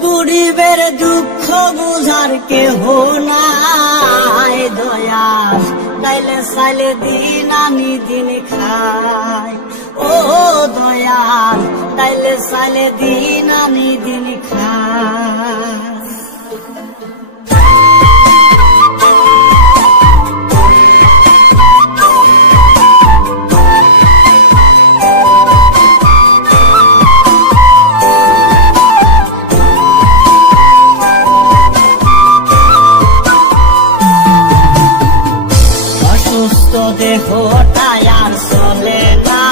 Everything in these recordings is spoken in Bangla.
গরিবের দুঃখ বুঝার কেহ নাই দয়াল, তাইলে চাইলে দিন আনি দিন খাই। ও দয়াল, তাইলে চাইলে দিন আনি দিন খাই। দেহটাই আর চলে না,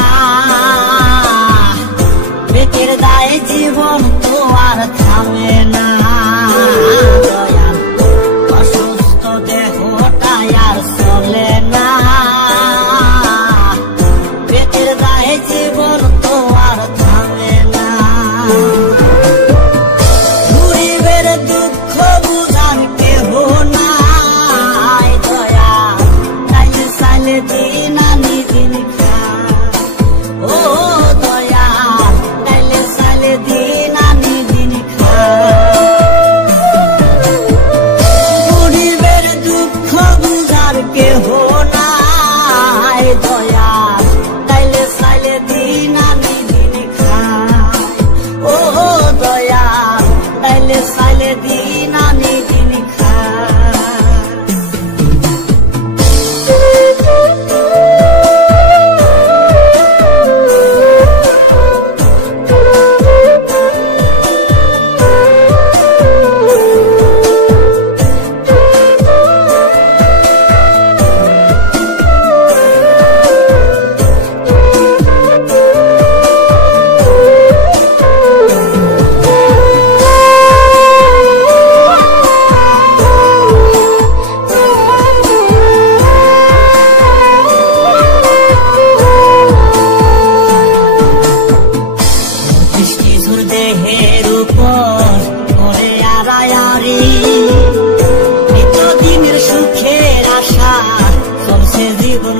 পেটের দায়ে জীবন তো আর থামে না। অসুস্থ দেহটাই আর চলে না, পেটের দায়ে জীবন তো আর থামে না। গরিবের দুঃখ বুঝার কেহ নাই দয়াল, তাইলে চাইলে দিন আনি দিন খাই। ও দয়াল, তাইলে চাইলে দিন আনি দিন খাই। গরিবের দুঃখ বুঝার কেহ নাই দয়াল, তাইলে চাইলে দিন আনি দিন খাই। ও দয়াল, তাইলে চাইলে দিন আনি দিন খাই। দেহের উপর করে আড়ায়ারি, নিত্যদিনের সুখের আশা চলছে জীবন